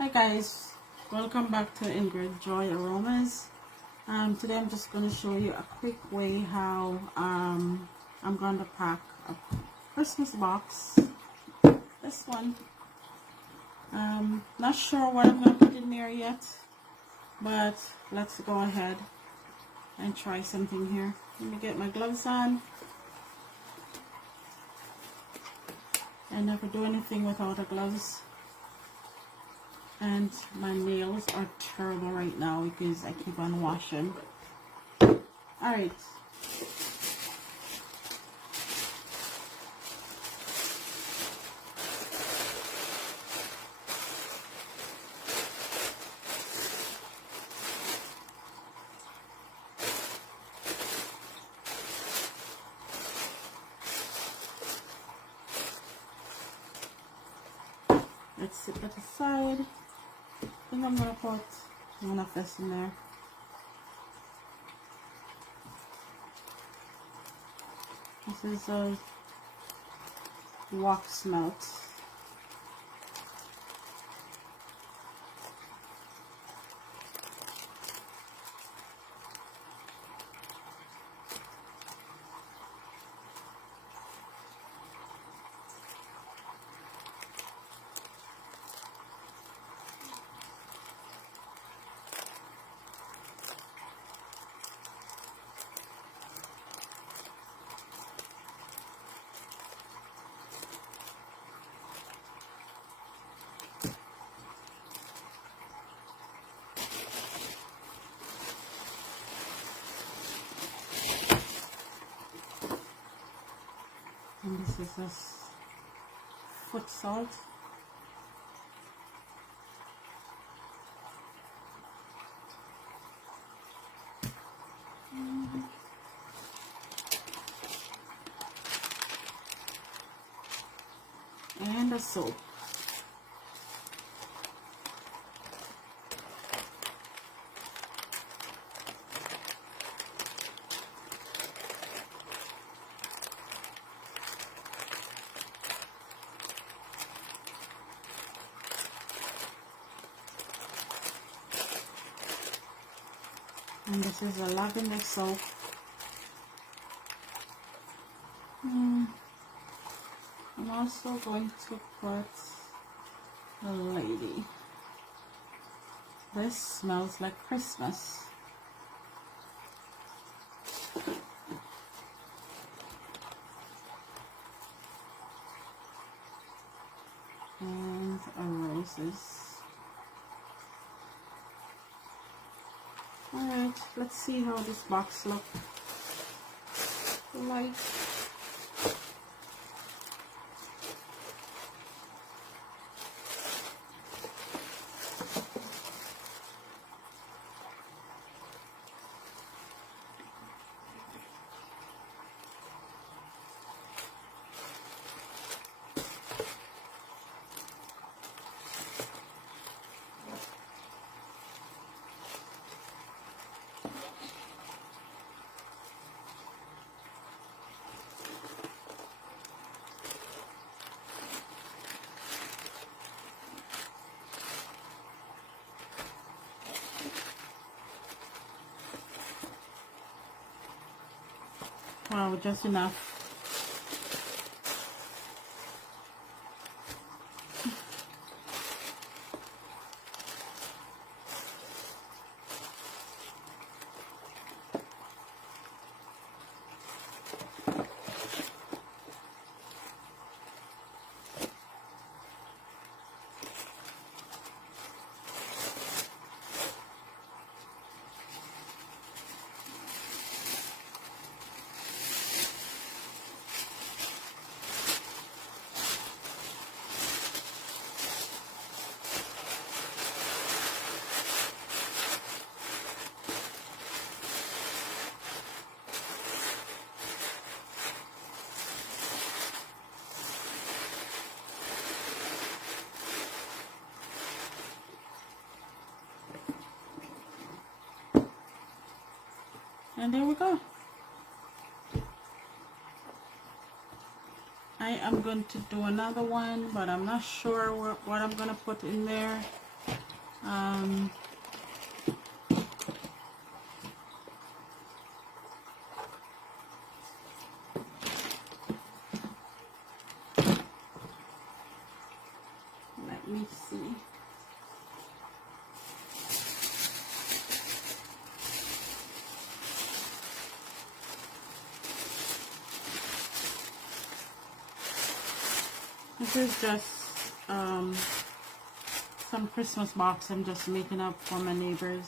Hi guys, welcome back to Ingridjoyaromas. Today I'm just going to show you a quick way how I'm going to pack a Christmas box. This one. Not sure what I'm going to put in there yet, but let's go ahead and try something here. Let me get my gloves on. I never do anything without the gloves. And my nails are terrible right now because I keep on washing. Alright. Let's set that aside. I think I'm going to put one of this in there. This is a wax melt. And this is this foot salt. And the soap. And this is a lavender soap. I'm also going to put a lady. This smells like Christmas. And roses. Alright, let's see how this box looks like. Wow, just enough. And there we go. I am going to do another one, but I'm not sure what I'm going to put in there. Let me see. This is just some Christmas box I'm just making up for my neighbors.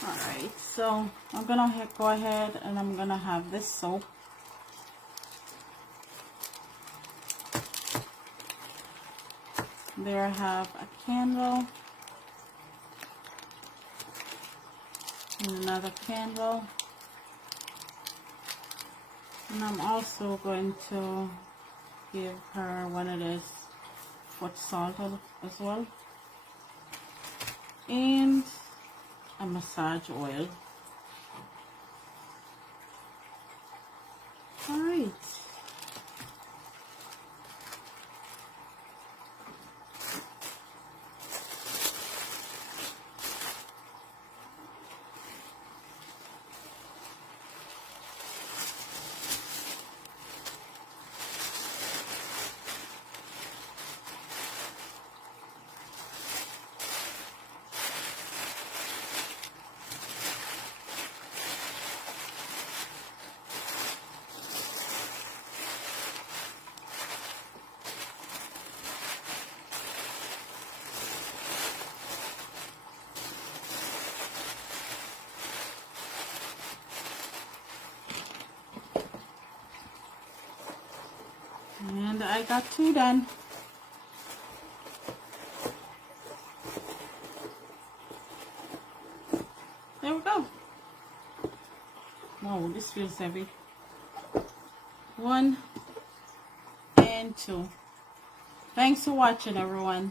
Alright, so I'm gonna go ahead and I'm gonna have this soap. There I have a candle and another candle, and I'm also going to give her one of this foot salt as well, and a massage oil. All right. And I got 2 done. There we go. Wow, this feels heavy. 1 and 2. Thanks for watching, everyone.